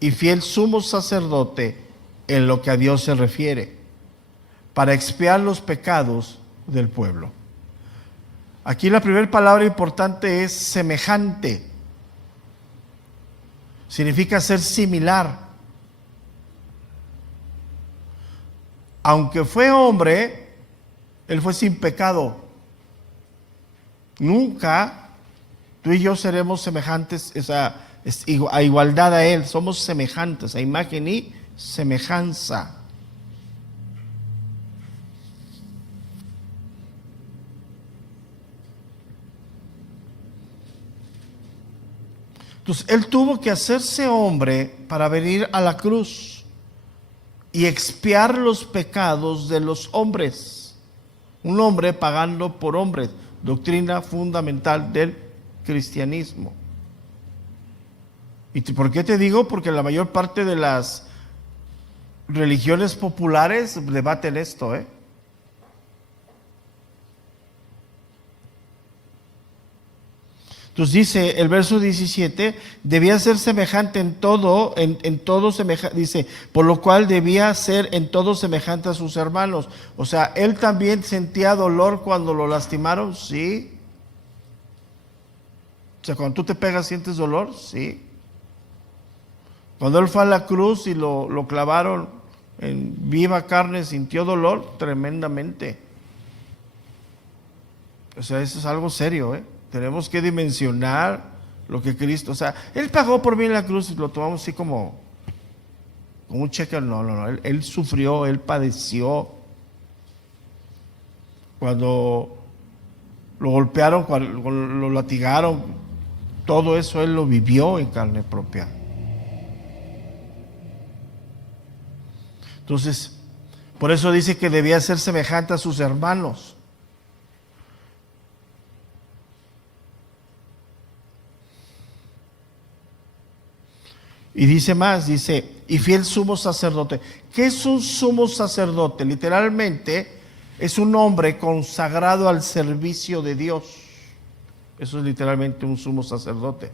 y fiel sumo sacerdote en lo que a Dios se refiere, para expiar los pecados del pueblo. Aquí la primera palabra importante es semejante. Significa ser similar. Aunque fue hombre, él fue sin pecado. Nunca tú y yo seremos semejantes a igualdad a Él. Somos semejantes a imagen y semejanza. Entonces, Él tuvo que hacerse hombre para venir a la cruz y expiar los pecados de los hombres. Un hombre pagando por hombres. Doctrina fundamental del cristianismo. ¿Y por qué te digo? Porque la mayor parte de las religiones populares debaten esto, Entonces dice el verso 17, debía ser semejante en todo, dice, por lo cual debía ser en todo semejante a sus hermanos. O sea, él también sentía dolor cuando lo lastimaron, sí. O sea, cuando tú te pegas, ¿sientes dolor? Sí. Cuando Él fue a la cruz y lo clavaron en viva carne, sintió dolor tremendamente. O sea, eso es algo serio, ¿eh? Tenemos que dimensionar lo que Cristo, o sea, Él pagó por mí en la cruz y lo tomamos así como un cheque. No. Él sufrió, Él padeció. Cuando lo golpearon, cuando lo latigaron, todo eso Él lo vivió en carne propia. Entonces, por eso dice que debía ser semejante a sus hermanos. Y dice más, dice, y fiel sumo sacerdote. ¿Qué es un sumo sacerdote? Literalmente es un hombre consagrado al servicio de Dios. Eso es literalmente un sumo sacerdote.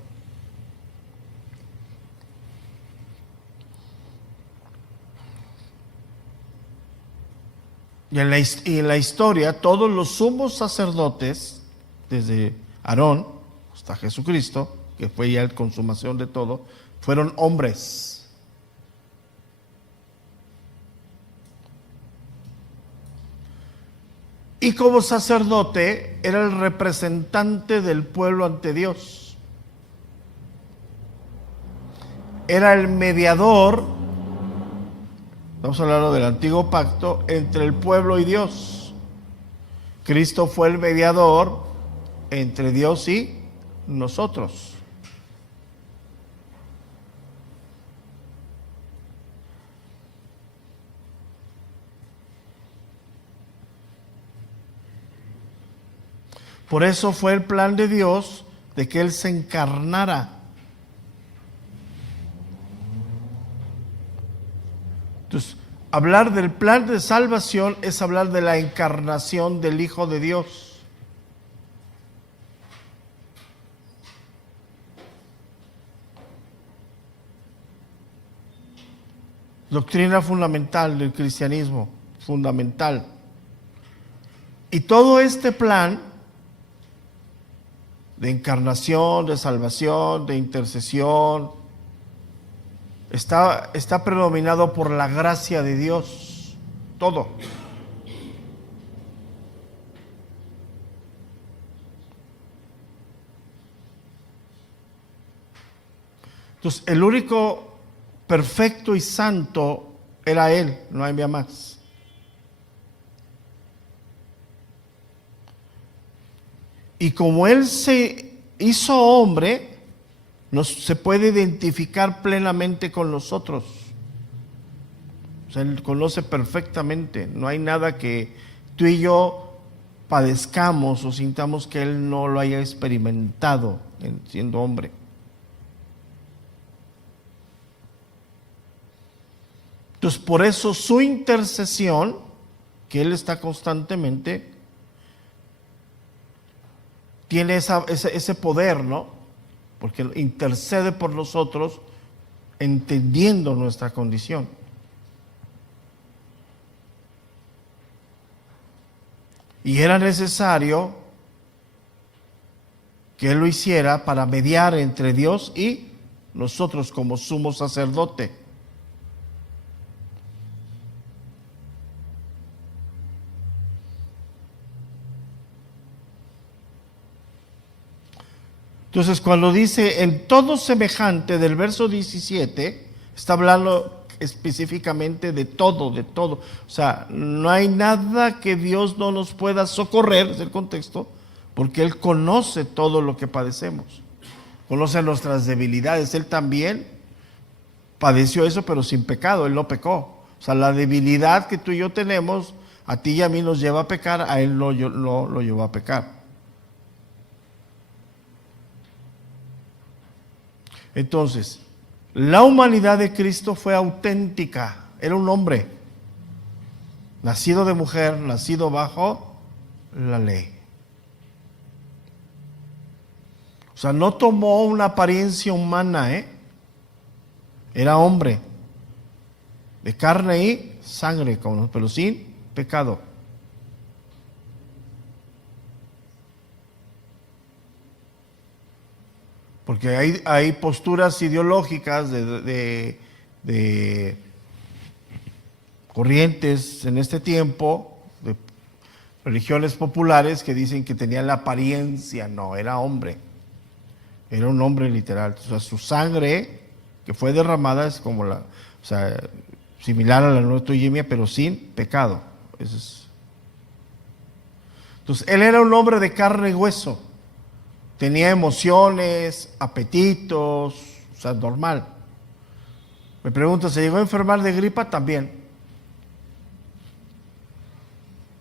Y en la historia, todos los sumos sacerdotes, desde Aarón hasta Jesucristo, que fue ya la consumación de todo, fueron hombres. Y como sacerdote era el representante del pueblo ante Dios. Era el mediador, estamos hablando del antiguo pacto, entre el pueblo y Dios. Cristo fue el mediador entre Dios y nosotros. Por eso fue el plan de Dios de que Él se encarnara. Entonces, hablar del plan de salvación es hablar de la encarnación del Hijo de Dios. Doctrina fundamental del cristianismo, fundamental. Y todo este plan de encarnación, de salvación, de intercesión, está predominado por la gracia de Dios, todo. Entonces, el único perfecto y santo era Él, no había más. Y como Él se hizo hombre, se puede identificar plenamente con nosotros. O sea, Él conoce perfectamente. No hay nada que tú y yo padezcamos o sintamos que Él no lo haya experimentado siendo hombre. Entonces, por eso su intercesión, que Él está constantemente, tiene ese poder, ¿no? Porque intercede por nosotros entendiendo nuestra condición. Y era necesario que Él lo hiciera para mediar entre Dios y nosotros como sumo sacerdote. Entonces, cuando dice en todo semejante del verso 17, está hablando específicamente de todo, de todo. O sea, no hay nada que Dios no nos pueda socorrer, es el contexto, porque Él conoce todo lo que padecemos. Conoce nuestras debilidades. Él también padeció eso, pero sin pecado. Él no pecó. O sea, la debilidad que tú y yo tenemos, a ti y a mí nos lleva a pecar, a Él no lo llevó a pecar. Entonces, la humanidad de Cristo fue auténtica. Era un hombre, nacido de mujer, nacido bajo la ley. O sea, no tomó una apariencia humana, Era hombre, de carne y sangre, pero sin pecado. Porque hay posturas ideológicas de corrientes en este tiempo, de religiones populares que dicen que tenía la apariencia. No, era hombre. Era un hombre literal. O sea, su sangre que fue derramada es como similar a la nuestra, pero sin pecado. Entonces, él era un hombre de carne y hueso. Tenía emociones, apetitos, o sea, normal. Me pregunto, ¿se llegó a enfermar de gripa? También.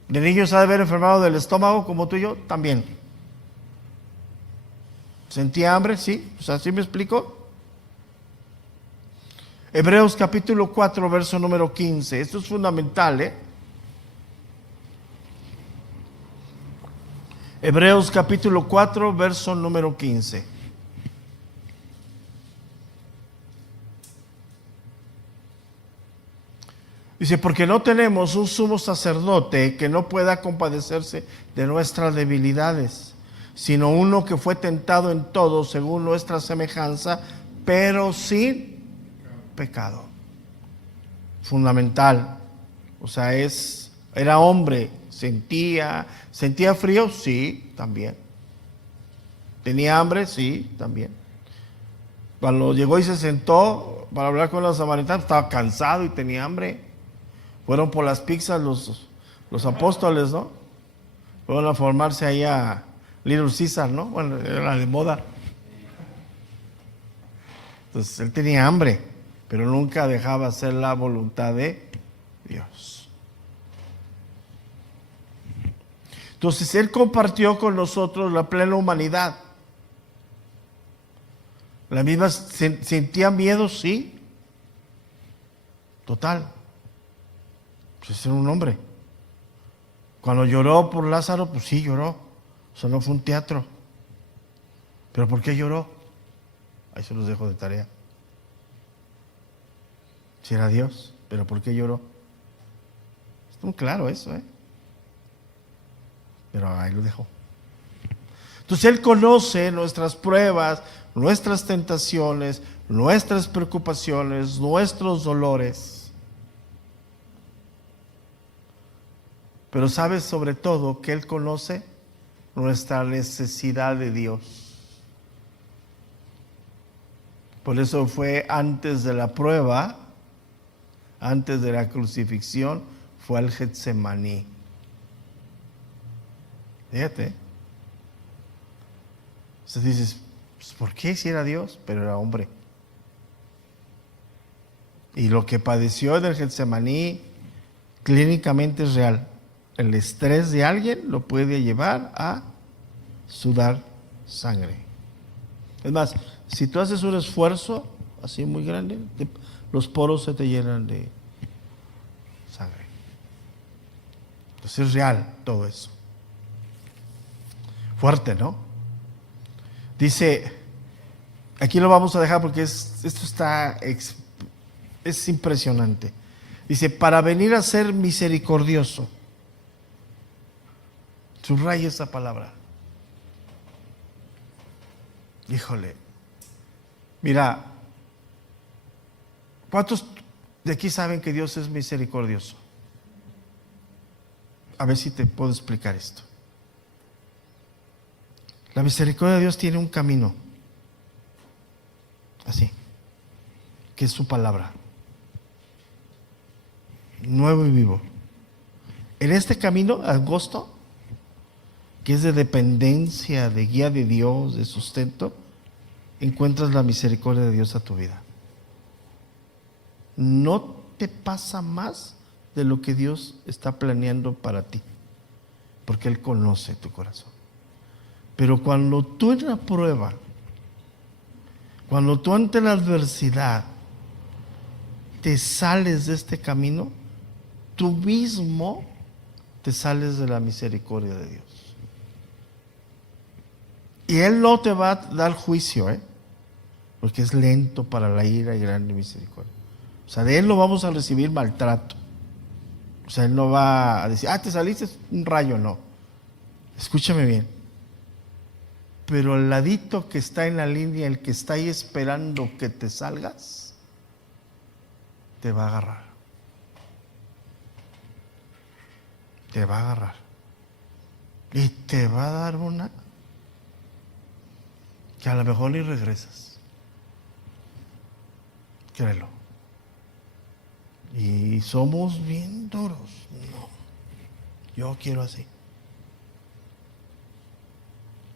¿De niño se ha de haber enfermado del estómago como tú y yo? También. ¿Sentía hambre? Sí. O sea, ¿sí me explico? Hebreos capítulo 4, verso número 15. Esto es fundamental, ¿eh? Hebreos capítulo 4, verso número 15. Dice, porque no tenemos un sumo sacerdote que no pueda compadecerse de nuestras debilidades, sino uno que fue tentado en todo según nuestra semejanza, pero sin pecado. Fundamental. O sea, era hombre. ¿Sentía frío? Sí, también. ¿Tenía hambre? Sí, también. Cuando llegó y se sentó para hablar con los samaritanos, estaba cansado y tenía hambre. Fueron por las pizzas los apóstoles, ¿no? Fueron a formarse ahí a Little Caesar, ¿no? Bueno, era de moda. Entonces, él tenía hambre, pero nunca dejaba hacer la voluntad de Dios. Entonces, él compartió con nosotros la plena humanidad. La misma, ¿sentía miedo? Sí. Total. Pues era un hombre. Cuando lloró por Lázaro, pues sí lloró. O sea, no fue un teatro. ¿Pero por qué lloró? Ahí se los dejo de tarea. Si era Dios, ¿pero por qué lloró? Está muy claro eso, ¿eh? Pero ahí lo dejo. Entonces Él conoce nuestras pruebas, nuestras tentaciones, nuestras preocupaciones, nuestros dolores. Pero sabe sobre todo que Él conoce nuestra necesidad de Dios. Por eso fue antes de la prueba, antes de la crucifixión, fue al Getsemaní. Fíjate. Entonces dices, pues, ¿por qué si era Dios? Pero era hombre. Y lo que padeció en el Getsemaní clínicamente es real. El estrés de alguien lo puede llevar a sudar sangre. Es más, si tú haces un esfuerzo así muy grande, los poros se te llenan de sangre. Entonces es real todo eso. Fuerte, ¿no? Dice, aquí lo vamos a dejar porque esto es impresionante. Dice, para venir a ser misericordioso. Subraya esa palabra. Híjole. Mira, ¿cuántos de aquí saben que Dios es misericordioso? A ver si te puedo explicar esto. La misericordia de Dios tiene un camino. Así. Que es su palabra. Nuevo y vivo. En este camino angosto, que es de dependencia, de guía de Dios, de sustento, encuentras la misericordia de Dios a tu vida. No te pasa más de lo que Dios está planeando para ti, porque Él conoce tu corazón. Pero cuando tú en la prueba, cuando tú ante la adversidad te sales de este camino, tú mismo te sales de la misericordia de Dios. Y Él no te va a dar juicio, porque es lento para la ira y grande misericordia. O sea, de Él no vamos a recibir maltrato. O sea, Él no va a decir, te saliste un rayo, no. Escúchame bien. pero al ladito que está en la línea, el que está ahí esperando que te salgas, te va a agarrar. Te va a agarrar. Y te va a dar una que a lo mejor ni regresas. Créelo. Y somos bien duros. No, yo quiero así.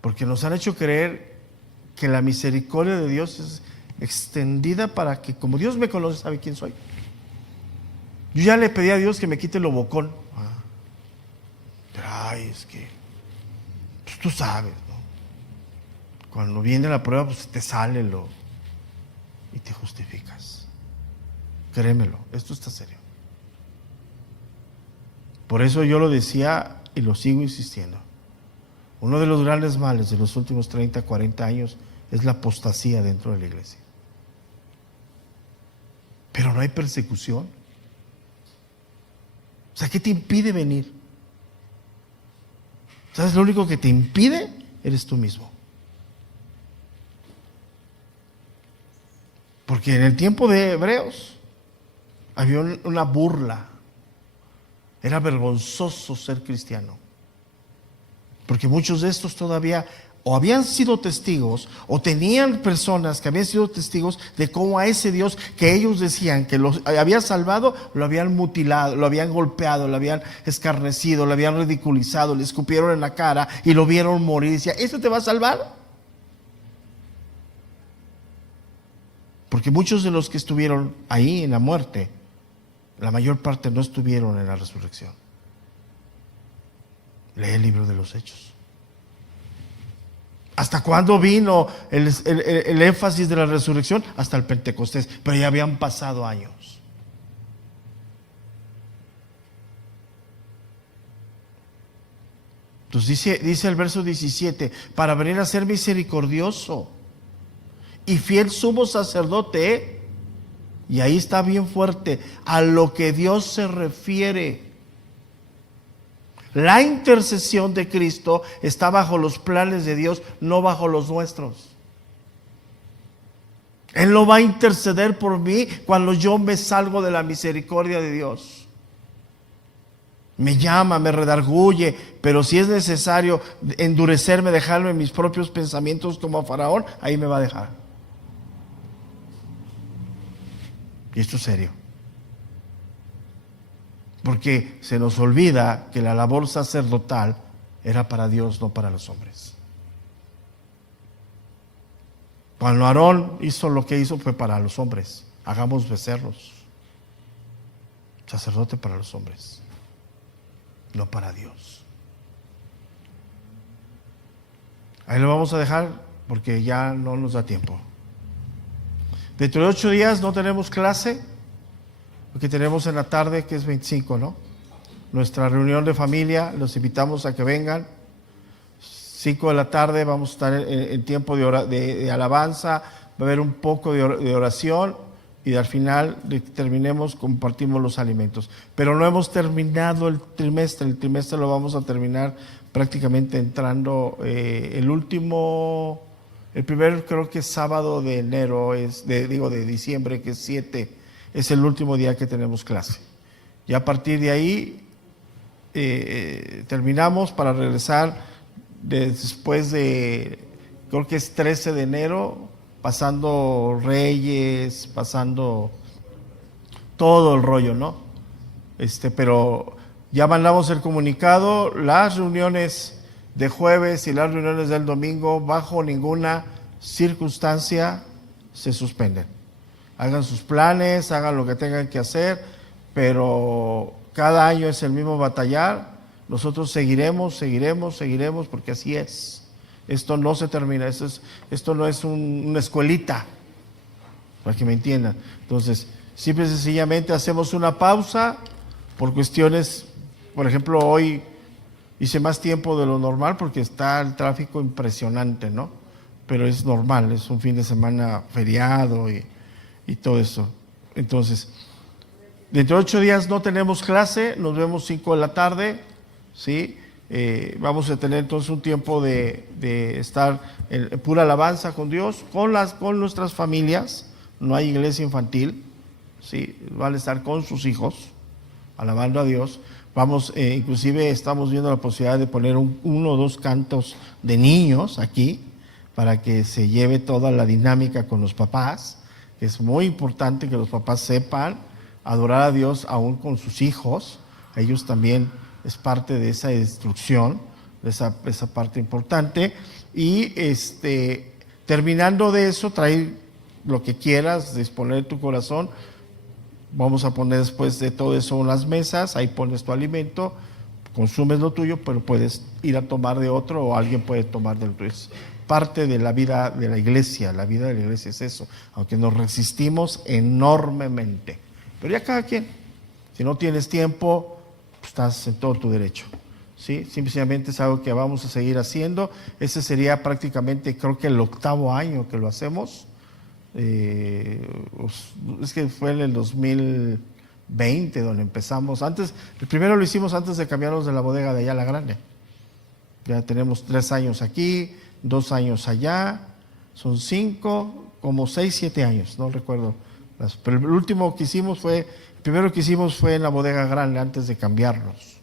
Porque nos han hecho creer que la misericordia de Dios es extendida para que, como Dios me conoce, sabe quién soy. Yo ya le pedí a Dios que me quite lo bocón. Pero ay, es que pues tú sabes, ¿no? Cuando viene la prueba, pues te sale y te justificas. Créemelo, esto está serio. Por eso yo lo decía y lo sigo insistiendo. Uno de los grandes males de los últimos 30, 40 años es la apostasía dentro de la iglesia. Pero no hay persecución. O sea, ¿qué te impide venir? ¿Sabes? Lo único que te impide eres tú mismo. Porque en el tiempo de Hebreos había una burla. Era vergonzoso ser cristiano. Porque muchos de estos todavía o habían sido testigos o tenían personas que habían sido testigos de cómo a ese Dios que ellos decían que los había salvado, lo habían mutilado, lo habían golpeado, lo habían escarnecido, lo habían ridiculizado, le escupieron en la cara y lo vieron morir. Y decía, ¿esto te va a salvar? Porque muchos de los que estuvieron ahí en la muerte, la mayor parte no estuvieron en la resurrección. Lee el libro de los Hechos. ¿Hasta cuándo vino el énfasis de la resurrección? Hasta el Pentecostés, pero ya habían pasado años. Entonces dice el verso 17, para venir a ser misericordioso y fiel sumo sacerdote, y ahí está bien fuerte, a lo que Dios se refiere. La intercesión de Cristo está bajo los planes de Dios, no bajo los nuestros. Él no va a interceder por mí cuando yo me salgo de la misericordia de Dios. Me llama, me redarguye, pero si es necesario endurecerme, dejarme en mis propios pensamientos como a Faraón, ahí me va a dejar. Y esto es serio. Porque se nos olvida que la labor sacerdotal era para Dios, no para los hombres. Cuando Aarón hizo lo que hizo fue para los hombres. Hagamos becerros. Sacerdote para los hombres, no para Dios. Ahí lo vamos a dejar porque ya no nos da tiempo. Dentro de 8 días no tenemos clase. Lo que tenemos en la tarde, que es 25, ¿no? Nuestra reunión de familia, los invitamos a que vengan. 5 de la tarde vamos a estar en tiempo de alabanza, va a haber un poco de oración y al final terminemos, compartimos los alimentos. Pero no hemos terminado el trimestre lo vamos a terminar prácticamente entrando el primer creo que es sábado de enero, de diciembre, que es 7. Es el último día que tenemos clase. Y a partir de ahí terminamos para regresar después de, creo que es 13 de enero, pasando Reyes, pasando todo el rollo, ¿no? Pero ya mandamos el comunicado, las reuniones de jueves y las reuniones del domingo bajo ninguna circunstancia se suspenden. Hagan sus planes, hagan lo que tengan que hacer, pero cada año es el mismo batallar. Nosotros seguiremos, porque así es. Esto no se termina, esto no es una escuelita, para que me entiendan. Entonces, simple y sencillamente hacemos una pausa por cuestiones, por ejemplo, hoy hice más tiempo de lo normal porque está el tráfico impresionante, ¿no? Pero es normal, es un fin de semana feriado y todo eso. Entonces, dentro de 8 días no tenemos clase, nos vemos 5 de la tarde, ¿sí? Vamos a tener entonces un tiempo de estar en pura alabanza con Dios, con nuestras familias. No hay iglesia infantil, ¿sí? Van a estar con sus hijos, alabando a Dios. Inclusive estamos viendo la posibilidad de poner uno o dos cantos de niños aquí, para que se lleve toda la dinámica con los papás. Es muy importante que los papás sepan adorar a Dios aún con sus hijos. Ellos también es parte de esa instrucción, de esa parte importante. Y terminando de eso, traer lo que quieras, disponer de tu corazón. Vamos a poner después de todo eso unas mesas, ahí pones tu alimento, consumes lo tuyo, pero puedes ir a tomar de otro o alguien puede tomar del tuyo. Es parte de la vida de la iglesia. La vida de la iglesia es eso, aunque nos resistimos enormemente. Pero ya cada quien, si no tienes tiempo, pues estás en todo tu derecho, ¿sí? Simplemente es algo que vamos a seguir haciendo. Ese sería prácticamente, creo que el 8º año que lo hacemos. Es que fue en el 2020 donde empezamos. El primero lo hicimos antes de cambiarnos de la bodega de allá a la grande. Ya tenemos 3 años aquí, 2 años allá, son 5, como 6, 7 años, no recuerdo. Pero el primero que hicimos fue en la bodega grande antes de cambiarnos.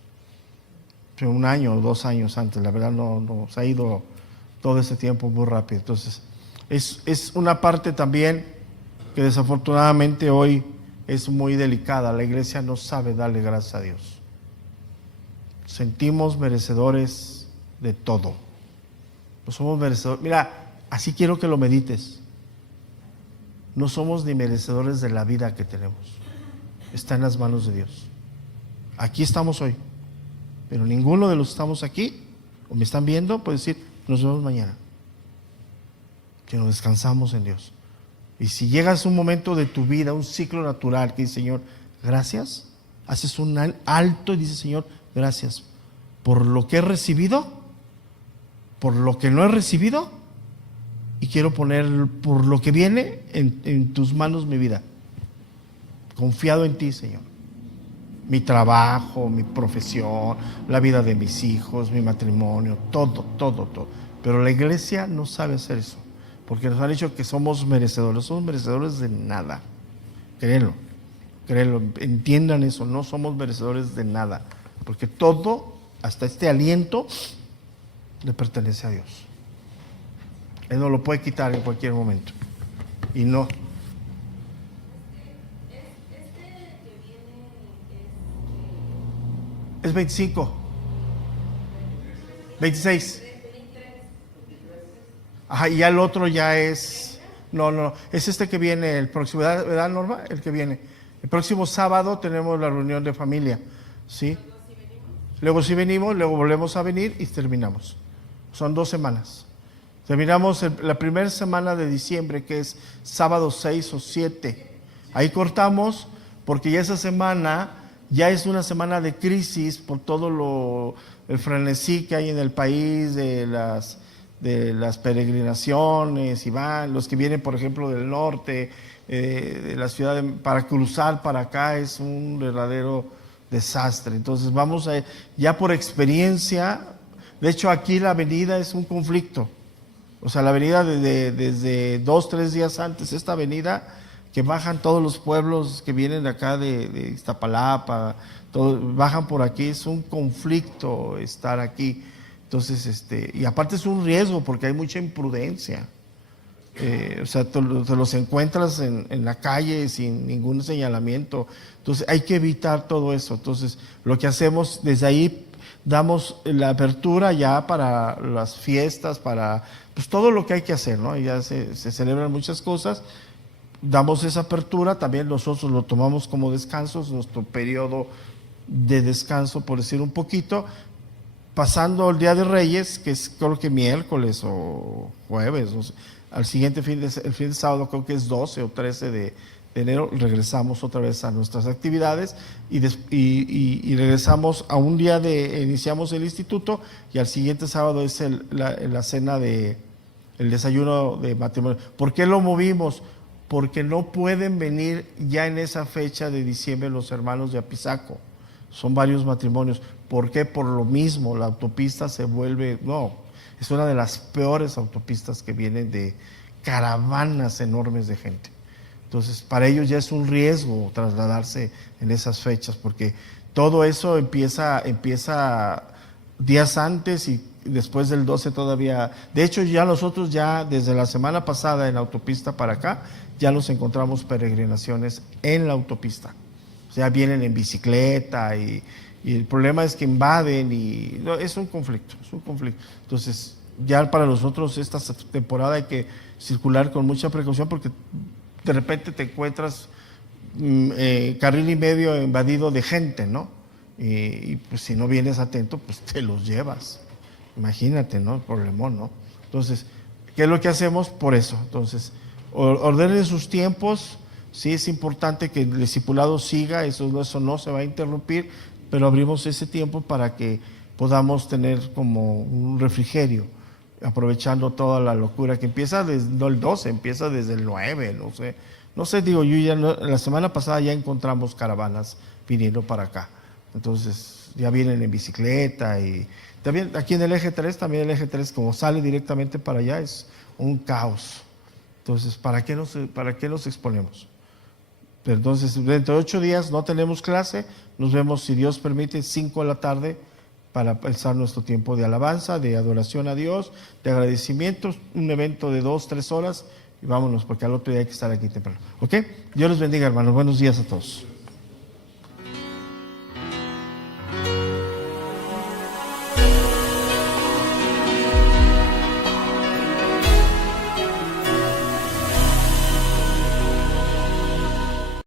Fue 1 año o 2 años antes, la verdad no se ha ido todo ese tiempo muy rápido. Entonces, es una parte también que desafortunadamente hoy es muy delicada. La iglesia no sabe darle gracias a Dios. Sentimos merecedores de todo. No somos merecedores. Mira, así quiero que lo medites. No somos ni merecedores de la vida que tenemos. Está en las manos de Dios. Aquí estamos hoy, pero ninguno de los que estamos aquí o me están viendo puede decir, nos vemos mañana. Que nos descansamos en Dios. Y si llegas a un momento de tu vida, un ciclo natural que dice, Señor, gracias, haces un alto y dices, Señor, gracias por lo que he recibido, por lo que no he recibido, y quiero poner por lo que viene en tus manos mi vida. Confiado en ti, Señor. Mi trabajo, mi profesión, la vida de mis hijos, mi matrimonio, todo. Pero la iglesia no sabe hacer eso. Porque nos han dicho que somos merecedores de nada. Créanlo, entiendan eso, no somos merecedores de nada. Porque todo, hasta este aliento, le pertenece a Dios. Él nos lo puede quitar en cualquier momento. Y no. Es 25. 26. Ajá, y ya el otro ya es... No, es este que viene el próximo, ¿verdad, Norma? El que viene. El próximo sábado tenemos la reunión de familia, ¿sí? Luego sí venimos, luego volvemos a venir y terminamos. Son 2 semanas. Terminamos la primera semana de diciembre, que es sábado 6 o 7. Ahí cortamos, porque ya esa semana ya es una semana de crisis por todo el frenesí que hay en el país, de las peregrinaciones, y los que vienen, por ejemplo, del norte, de la ciudad, para cruzar para acá es un verdadero desastre. Entonces vamos ya por experiencia, de hecho aquí la avenida es un conflicto. O sea, la avenida desde 2, 3 días antes, esta avenida que bajan todos los pueblos que vienen de acá de Iztapalapa, bajan por aquí, es un conflicto estar aquí. Entonces, y aparte es un riesgo porque hay mucha imprudencia. O sea, te los encuentras en la calle sin ningún señalamiento. Entonces, hay que evitar todo eso. Entonces, lo que hacemos desde ahí, damos la apertura ya para las fiestas, para pues todo lo que hay que hacer, ¿no? Ya se celebran muchas cosas. Damos esa apertura, también nosotros lo tomamos como descanso, es nuestro periodo de descanso, por decir un poquito. Pasando el Día de Reyes, que es creo que miércoles o jueves, no sé, al siguiente el fin de sábado, creo que es 12 o 13 de enero, regresamos otra vez a nuestras actividades y regresamos a un día iniciamos el instituto, y al siguiente sábado es la cena el desayuno de matrimonio. ¿Por qué lo movimos? Porque no pueden venir ya en esa fecha de diciembre los hermanos de Apizaco. son varios matrimonios. ¿Por qué? Por lo mismo, la autopista se vuelve, no, es una de las peores autopistas que vienen de caravanas enormes de gente. Entonces, para ellos ya es un riesgo trasladarse en esas fechas, porque todo eso empieza días antes y después del 12 todavía. De hecho, ya nosotros ya desde la semana pasada en la autopista para acá, ya nos encontramos peregrinaciones en la autopista. O sea, vienen en bicicleta y el problema es que invaden y no, es un conflicto, es un conflicto. Entonces, ya para nosotros esta temporada hay que circular con mucha precaución porque de repente te encuentras carril y medio invadido de gente, ¿no? Y pues si no vienes atento, pues te los llevas. Imagínate, ¿no? El problemón, ¿no? Entonces, ¿qué es lo que hacemos? Por eso. Entonces, ordenen sus tiempos. Sí es importante que el discipulado siga, eso no se va a interrumpir, pero abrimos ese tiempo para que podamos tener como un refrigerio, aprovechando toda la locura que empieza desde no el 12, empieza desde el 9, no sé, digo, yo ya la semana pasada ya encontramos caravanas viniendo para acá, entonces ya vienen en bicicleta y también aquí en el eje 3, también el eje 3 como sale directamente para allá es un caos, entonces ¿para qué nos exponemos? Pero entonces dentro de 8 días no tenemos clase, nos vemos si Dios permite 5 de la tarde para empezar nuestro tiempo de alabanza, de adoración a Dios, de agradecimientos, un evento de 2-3 horas y vámonos porque al otro día hay que estar aquí temprano. ¿Ok? Dios los bendiga, hermanos. Buenos días a todos.